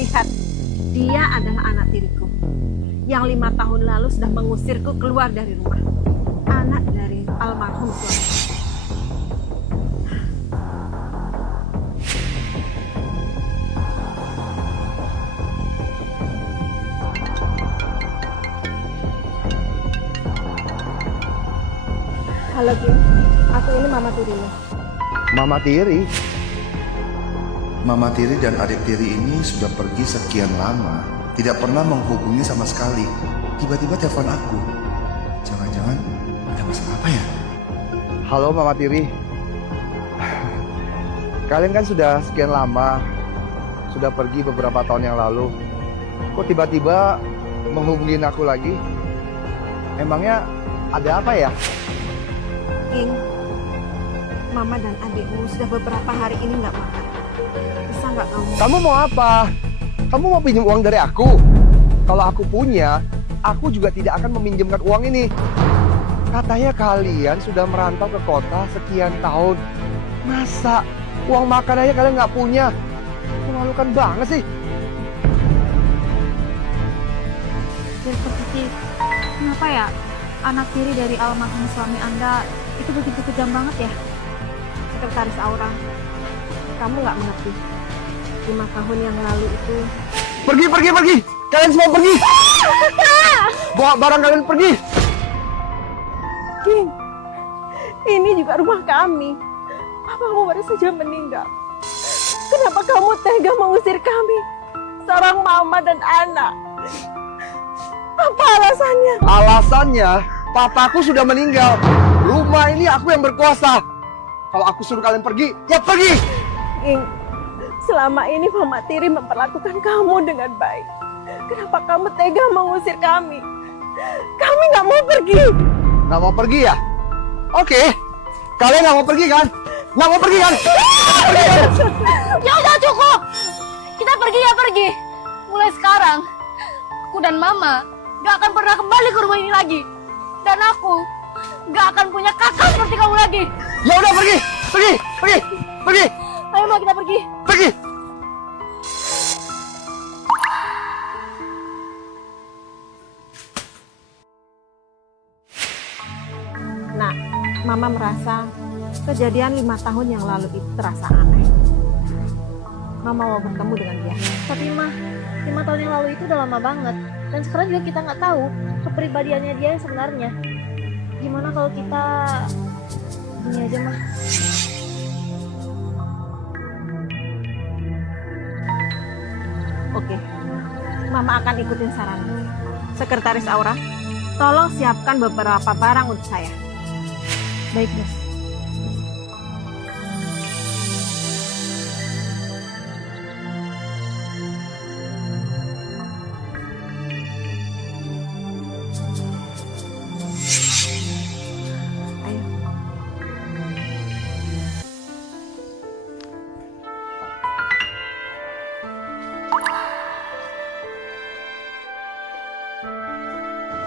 Lihat, dia adalah anak tiriku yang 5 tahun lalu sudah mengusirku keluar dari rumah. Anak dari almarhum suami. Halo Kim, aku ini Mama Tirimu. Mama Tiri? Mama Tiri dan adik Tiri ini sudah pergi sekian lama, tidak pernah menghubungi sama sekali. Tiba-tiba telepon aku. Jangan-jangan ada masalah apa ya? Halo Mama Tiri. Kalian kan sudah sekian lama, sudah pergi beberapa tahun yang lalu. Kok tiba-tiba menghubungin aku lagi? Emangnya ada apa ya? King, Mama dan adikmu sudah beberapa hari ini nggak makan. Bisa nggak kamu? Kamu mau apa? Kamu mau pinjam uang dari aku? Kalau aku punya, aku juga tidak akan meminjamkan uang ini. Katanya kalian sudah merantau ke kota sekian tahun. Masa uang makan aja kalian nggak punya? Memalukan banget sih. Dokter Kiki, kenapa ya anak tiri dari almarhum suami Anda itu begitu kejam banget ya? Sekretaris Aura, kamu nggak mengerti. 5 tahun yang lalu itu Pergi! Kalian semua pergi! Bawa barang kalian pergi! King, ini juga rumah kami. Papamu baru saja meninggal. Kenapa kamu tega mengusir kami? Seorang mama dan anak. Apa alasannya? Alasannya, papaku sudah meninggal. Rumah ini aku yang berkuasa. Kalau aku suruh kalian pergi, ya pergi! King, selama ini Mama Tiri memperlakukan kamu dengan baik. Kenapa kamu tega mengusir kami? Kami nggak mau pergi. Nggak mau pergi ya? Oke. Kalian nggak mau pergi kan? Nggak mau pergi kan? Ya udah cukup. Kita pergi ya pergi. Mulai sekarang, aku dan Mama gak akan pernah kembali ke rumah ini lagi. Dan aku gak akan punya kakak seperti kamu lagi. Ya udah pergi! Ayo Ma, kita pergi. Pergi! Nah, Mama merasa kejadian 5 tahun yang lalu itu terasa aneh. Mama mau bertemu dengan dia. Tapi Ma, 5 tahun yang lalu itu udah lama banget. Dan sekarang juga kita nggak tahu kepribadiannya dia yang sebenarnya. Gimana kalau kita gini aja mah? Oke, Mama akan ikutin saranmu. Sekretaris Aura, tolong siapkan beberapa barang untuk saya. Baik Bos. Ayo.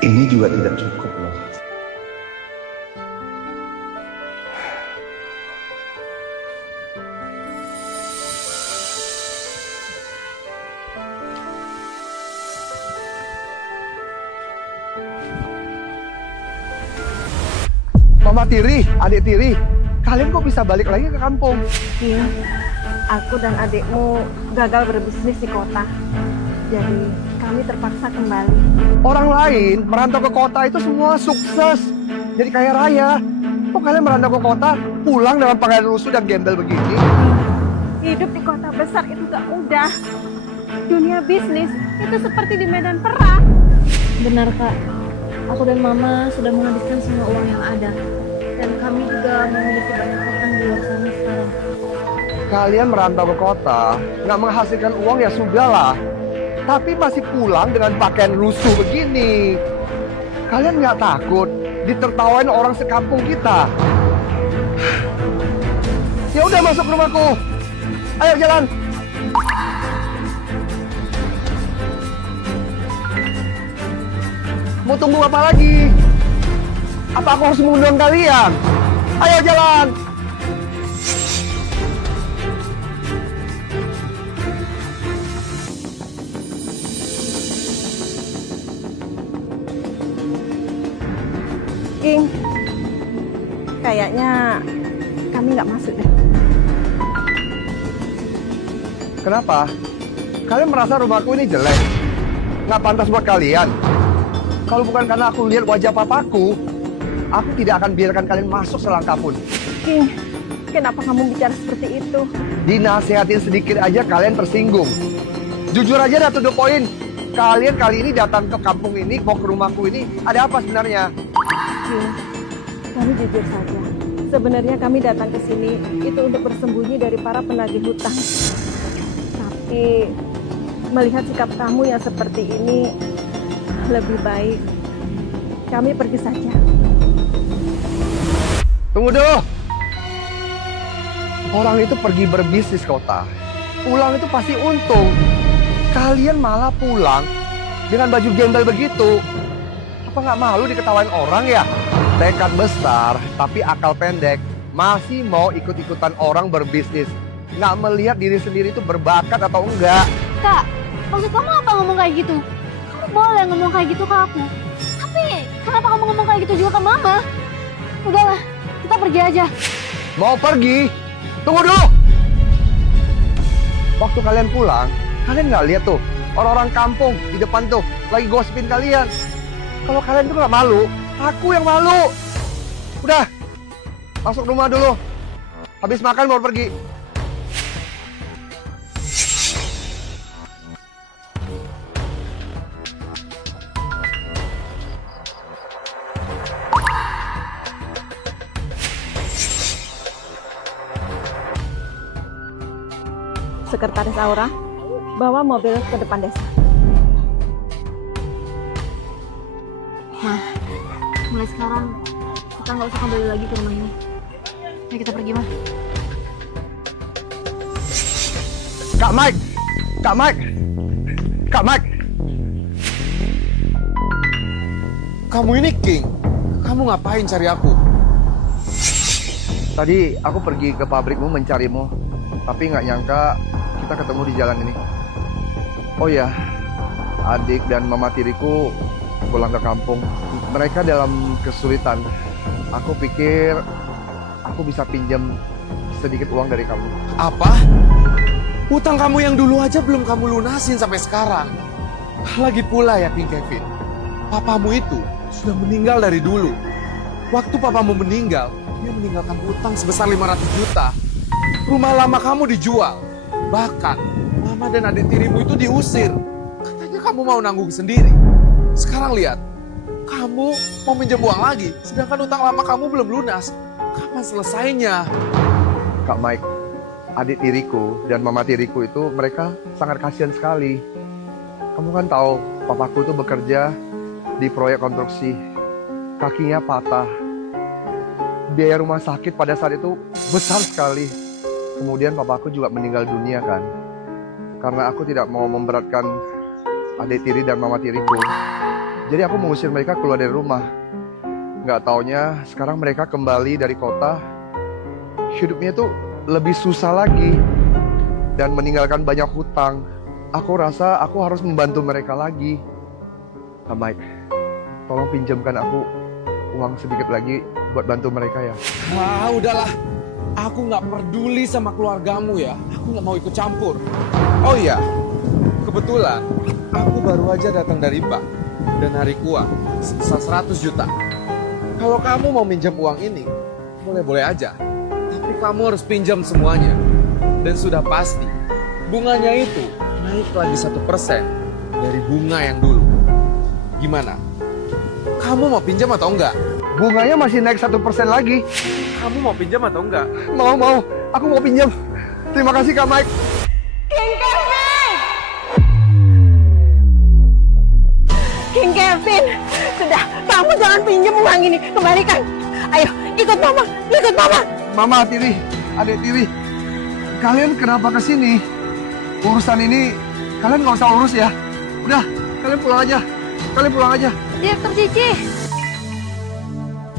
Ini juga tidak cukup loh. Mama Tiri, adik Tiri, kalian kok bisa balik lagi ke kampung? King, aku dan adikmu gagal berbisnis di kota. Jadi kami terpaksa kembali. Orang lain merantau ke kota itu semua sukses, jadi kaya raya. Kok kalian merantau ke kota, pulang dengan pakaian lusuh dan gembel begini? Hidup di kota besar itu gak mudah. Dunia bisnis itu seperti di medan perang. Benar Kak. Aku dan Mama sudah menghabiskan semua uang yang ada. Dan kami juga memiliki banyak hutang di luar sana sekarang. Kalian merantau ke kota, nggak menghasilkan uang ya sudahlah. Tapi masih pulang dengan pakaian lusuh begini. Kalian nggak takut ditertawain orang sekampung kita? Ya udah masuk rumahku. Ayo jalan. Mau tunggu apa lagi? Apa aku harus mengundang kalian? Ayo jalan. King, kayaknya kami nggak masuk deh. Kenapa? Kalian merasa rumahku ini jelek? Nggak pantas buat kalian? Kalau bukan karena aku lihat wajah papaku, aku tidak akan biarkan kalian masuk selangkah pun. King, kenapa kamu bicara seperti itu? Dinasehatin sedikit aja kalian tersinggung. Jujur aja dah to the point. Kalian kali ini datang ke kampung ini, mau ke rumahku ini, ada apa sebenarnya? King, kami jujur saja. Sebenarnya kami datang ke sini itu untuk bersembunyi dari para penagih hutang. Tapi melihat sikap kamu yang seperti ini, lebih baik kami pergi saja. Tunggu dulu. Orang itu pergi berbisnis kota. Pulang itu pasti untung. Kalian malah pulang dengan baju gembel begitu. Apa nggak malu diketawain orang ya? Tekad besar, tapi akal pendek. Masih mau ikut-ikutan orang berbisnis. Nggak melihat diri sendiri itu berbakat atau enggak. Kak, maksud kamu apa ngomong kayak gitu? Kamu boleh ngomong kayak gitu ke aku. Tapi kenapa kamu ngomong kayak gitu juga ke mama? Udahlah, kita pergi aja. Mau pergi? Tunggu dulu. Waktu kalian pulang, kalian nggak lihat tuh orang-orang kampung di depan tuh lagi gosipin kalian. Kalau kalian tuh nggak malu, aku yang malu. Udah, masuk rumah dulu. Habis makan baru pergi. Sekretaris Aura, bawa mobil ke depan desa. Ma, mulai sekarang kita nggak usah kembali lagi ke rumah ini. Ayo kita pergi, Ma. Kak Mike! Kak Mike! Kak Mike! Kamu ini King. Kamu ngapain cari aku? Tadi aku pergi ke pabrikmu mencarimu, tapi nggak nyangka kita ketemu di jalan ini. Oh ya, adik dan mama tiriku pulang ke kampung. Mereka dalam kesulitan. Aku pikir aku bisa pinjam sedikit uang dari kamu. Apa? Utang kamu yang dulu aja belum kamu lunasin sampai sekarang. Lagi pula ya King Kevin, papamu itu sudah meninggal dari dulu. Waktu papamu meninggal, dia meninggalkan utang sebesar 500 juta. Rumah lama kamu dijual. Bahkan, mama dan adik tirimu itu diusir. Katanya kamu mau nanggung sendiri. Sekarang lihat, kamu mau minjem uang lagi, sedangkan utang lama kamu belum lunas. Kapan selesainya? Kak Mike, adik tiriku dan mama tiriku itu mereka sangat kasihan sekali. Kamu kan tahu, papaku itu bekerja di proyek konstruksi. Kakinya patah. Biaya rumah sakit pada saat itu besar sekali. Kemudian papaku juga meninggal dunia kan. Karena aku tidak mau memberatkan adik tiri dan mama tiriku. Jadi aku mengusir mereka keluar dari rumah. Nggak taunya sekarang mereka kembali dari kota. Hidupnya tuh lebih susah lagi. Dan meninggalkan banyak hutang. Aku rasa aku harus membantu mereka lagi. Kak Mike, tolong pinjamkan aku uang sedikit lagi buat bantu mereka ya. Ah, udahlah. Aku nggak peduli sama keluargamu ya. Aku nggak mau ikut campur. Oh iya, kebetulan aku baru aja datang dari bank dan narik uang sebesar 100 juta. Kalau kamu mau minjam uang ini, boleh-boleh aja. Tapi kamu harus pinjam semuanya. Dan sudah pasti, bunganya itu naik lagi 1% dari bunga yang dulu. Gimana? Kamu mau pinjam atau enggak? Bunganya masih naik 1% lagi. Kamu mau pinjam atau enggak? Mau. Aku mau pinjam. Terima kasih Kak Mike. King Kevin! King Kevin! Sudah, kamu jangan pinjam uang ini. Kembalikan. Ayo, ikut mama. Ikut mama. Mama tiri, adik tiri. Kalian kenapa kesini? Urusan ini kalian nggak usah urus ya. Udah, kalian pulang aja. Kalian pulang aja. Direktur Cici.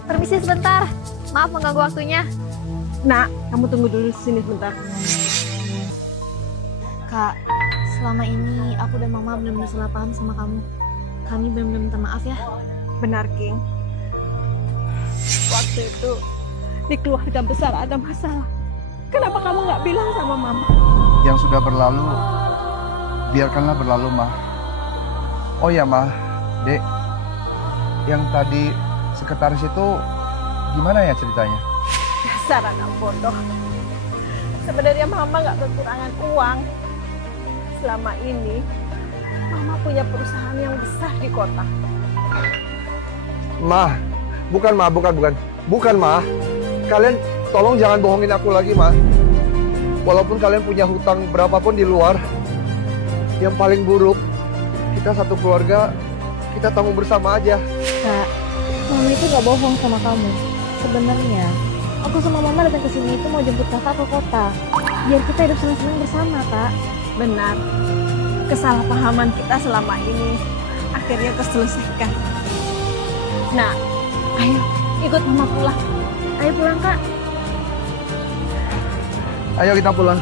Permisi sebentar. Maaf mengganggu waktunya. Nak, kamu tunggu dulu di sini sebentar. Kak, selama ini aku dan Mama benar-benar salah paham sama kamu. Kami benar-benar minta maaf ya. Benar, King. waktu itu di keluarga besar ada masalah. Kenapa kamu nggak bilang sama mama? Yang sudah berlalu, biarkanlah berlalu, Ma. Oh ya, Ma, Dek, yang tadi sekretaris itu gimana ya ceritanya? Dasar anak bodoh. Sebenarnya mama nggak kekurangan uang. Selama ini, mama punya perusahaan yang besar di kota. Ma, bukan, Ma, bukan, Ma. Kalian tolong jangan bohongin aku lagi, Ma. Walaupun kalian punya hutang berapapun di luar, yang paling buruk, kita satu keluarga, kita tanggung bersama aja. Kak, Mama itu gak bohong sama kamu. Sebenarnya, aku sama Mama datang ke sini itu mau jemput kakak ke kota. Biar kita hidup senang-senang bersama, Kak. Benar. Kesalahpahaman kita selama ini akhirnya terselesaikan. Nah, ayo ikut mama pulang. Ayo pulang, Kak. Ayo kita pulang.